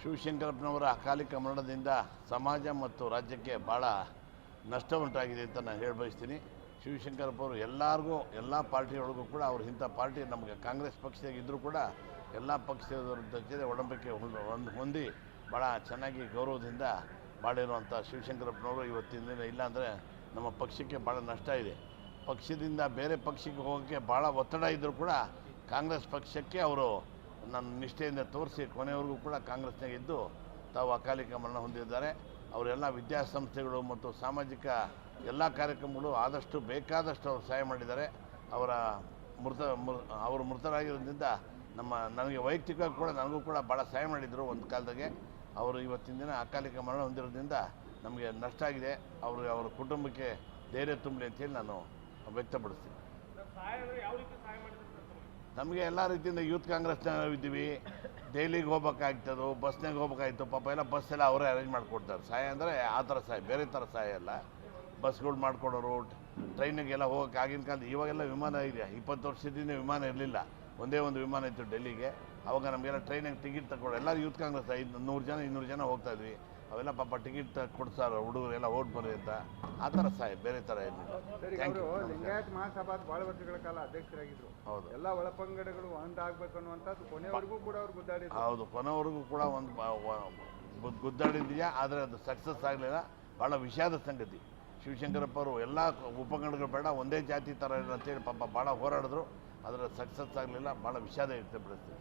ಶಿವಶಂಕರಪ್ಪನವರ ಅಕಾಲಿಕ ಮರಣದಿಂದ ಸಮಾಜ ಮತ್ತು ರಾಜ್ಯಕ್ಕೆ ಭಾಳ ನಷ್ಟ ಉಂಟಾಗಿದೆ ಅಂತ ನಾನು ಹೇಳಿ ಬಯಸ್ತೀನಿ. ಶಿವಶಂಕರಪ್ಪವರು ಎಲ್ಲರಿಗೂ ಎಲ್ಲ ಪಾರ್ಟಿಯೊಳಗೂ ಕೂಡ ಅವ್ರು ಇಂಥ ಪಾರ್ಟಿ ನಮಗೆ ಕಾಂಗ್ರೆಸ್ ಪಕ್ಷದಾಗಿದ್ದರೂ ಕೂಡ ಎಲ್ಲ ಪಕ್ಷದವ್ರ ಜೊತೆ ಒಡಂಬಡಿಕೆ ಹೊಂದಿ ಭಾಳ ಚೆನ್ನಾಗಿ ಗೌರವದಿಂದ ಬಾಳಿರುವಂಥ ಶಿವಶಂಕರಪ್ಪನವರು ಇವತ್ತಿನ ದಿನ ಇಲ್ಲಾಂದರೆ ನಮ್ಮ ಪಕ್ಷಕ್ಕೆ ಭಾಳ ನಷ್ಟ ಇದೆ. ಪಕ್ಷದಿಂದ ಬೇರೆ ಪಕ್ಷಕ್ಕೆ ಹೋಗೋಕ್ಕೆ ಭಾಳ ಒತ್ತಡ ಇದ್ದರೂ ಕೂಡ ಕಾಂಗ್ರೆಸ್ ಪಕ್ಷಕ್ಕೆ ಅವರು ನನ್ನ ನಿಷ್ಠೆಯಿಂದ ತೋರಿಸಿ ಕೊನೆಯವರೆಗೂ ಕೂಡ ಕಾಂಗ್ರೆಸ್ನಾಗ ಇದ್ದು ತಾವು ಅಕಾಲಿಕ ಮರಣ ಹೊಂದಿದ್ದಾರೆ. ಅವರೆಲ್ಲ ವಿದ್ಯಾಸಂಸ್ಥೆಗಳು ಮತ್ತು ಸಾಮಾಜಿಕ ಎಲ್ಲ ಕಾರ್ಯಕ್ರಮಗಳು ಆದಷ್ಟು ಬೇಕಾದಷ್ಟು ಅವರು ಸಹಾಯ ಮಾಡಿದ್ದಾರೆ. ಅವರು ಮೃತರಾಗಿರೋದ್ರಿಂದ ನನಗೆ ವೈಯಕ್ತಿಕವಾಗಿ ಕೂಡ ನನಗೂ ಕೂಡ ಭಾಳ ಸಹಾಯ ಮಾಡಿದರು ಒಂದು ಕಾಲದಾಗೆ. ಅವರು ಇವತ್ತಿನ ದಿನ ಅಕಾಲಿಕ ಮರಣ ಹೊಂದಿರೋದ್ರಿಂದ ನಮಗೆ ನಷ್ಟ ಆಗಿದೆ. ಅವರ ಕುಟುಂಬಕ್ಕೆ ಧೈರ್ಯ ತುಂಬಲಿ ಅಂತೇಳಿ ನಾನು ವ್ಯಕ್ತಪಡಿಸ್ತೀನಿ. ನಮಗೆ ಎಲ್ಲ ರೀತಿಯಿಂದ ಯೂತ್ ಕಾಂಗ್ರೆಸ್ನಾಗ ಇದ್ದೀವಿ, ಡೈಲಿಗೆ ಹೋಗ್ಬೇಕಾಗ್ತದೆ, ಬಸ್ನಾಗ ಹೋಗ್ಬೇಕಾಯ್ತು. ಪಾಪ ಎಲ್ಲ ಬಸ್ ಎಲ್ಲ ಅವರೇ ಅರೇಂಜ್ ಮಾಡಿಕೊಡ್ತಾರೆ. ಸಹಾಯ ಅಂದರೆ ಆ ಥರ ಸಹಾಯ, ಬೇರೆ ಥರ ಸಹಾಯ ಅಲ್ಲ. ಬಸ್ಗಳು ಮಾಡಿಕೊಡೋರು, ಟ್ರೈನಿಗೆಲ್ಲ ಹೋಗೋಕೆ ಆಗಿನ ಕಾಲದ ಇವಾಗೆಲ್ಲ ವಿಮಾನ ಇದೆ. 20 ವರ್ಷದಿಂದ ವಿಮಾನ ಇರಲಿಲ್ಲ, ಒಂದೇ ಒಂದು ವಿಮಾನ ಇತ್ತು ಡೆಲ್ಲಿಗೆ. ಅವಾಗ ನಮಗೆಲ್ಲ ಟ್ರೈನಿಗೆ ಟಿಕೆಟ್ ತಗೊಳ್ಳೋ ಎಲ್ಲರೂ ಯೂತ್ ಕಾಂಗ್ರೆಸ್ 100 ಜನ 200 ಜನ ಹೋಗ್ತಾ ಇದ್ವಿ. ಅವೆಲ್ಲ ಪಾಪ ಟಿಕೆಟ್ ಕೊಡ್ಸಾರ ಹುಡುಗರೆಲ್ಲ ಓಟ್ ಬರ್ರಿ ಅಂತ. ಆ ಥರ ಸಹಾಯ, ಬೇರೆ ಥರ ಏನಿಲ್ಲ. ಲಿಂಗಾಯತ್ ಮಹಾಸಭಾದ ಭಾಳ ವರ್ಷಗಳ ಕಾಲ ಅಧ್ಯಕ್ಷರಾಗಿದ್ದರು. ಹೌದು, ಎಲ್ಲ ಒಳಪಂಗಡಗಳು ಒಂದಾಗಬೇಕು ಅನ್ನುವಂಥದ್ದು ಕೊನೆವರೆಗೂ ಕೂಡ ಅವ್ರು ಗುದ್ದಾಡಿದ್ರು. ಹೌದು, ಕೊನೆವರೆಗೂ ಕೂಡ ಒಂದು ಗುದ್ದಾಡಿದೆಯಾ, ಆದರೆ ಅದು ಸಕ್ಸಸ್ ಆಗಲಿಲ್ಲ. ಭಾಳ ವಿಷಾದ ಸಂಗತಿ. ಶಿವಶಂಕರಪ್ಪ ಅವರು ಎಲ್ಲ ಉಪಗಣಗಳು ಬೇಡ, ಒಂದೇ ಜಾತಿ ಥರ ಅಂತೇಳಿ ಪಾಪ ಭಾಳ ಹೋರಾಡಿದ್ರು. ಅದರ ಸಕ್ಸಸ್ ಆಗಲಿಲ್ಲ. ಭಾಳ ವಿಷಾದ ವ್ಯಕ್ತಪಡಿಸ್ತೀವಿ.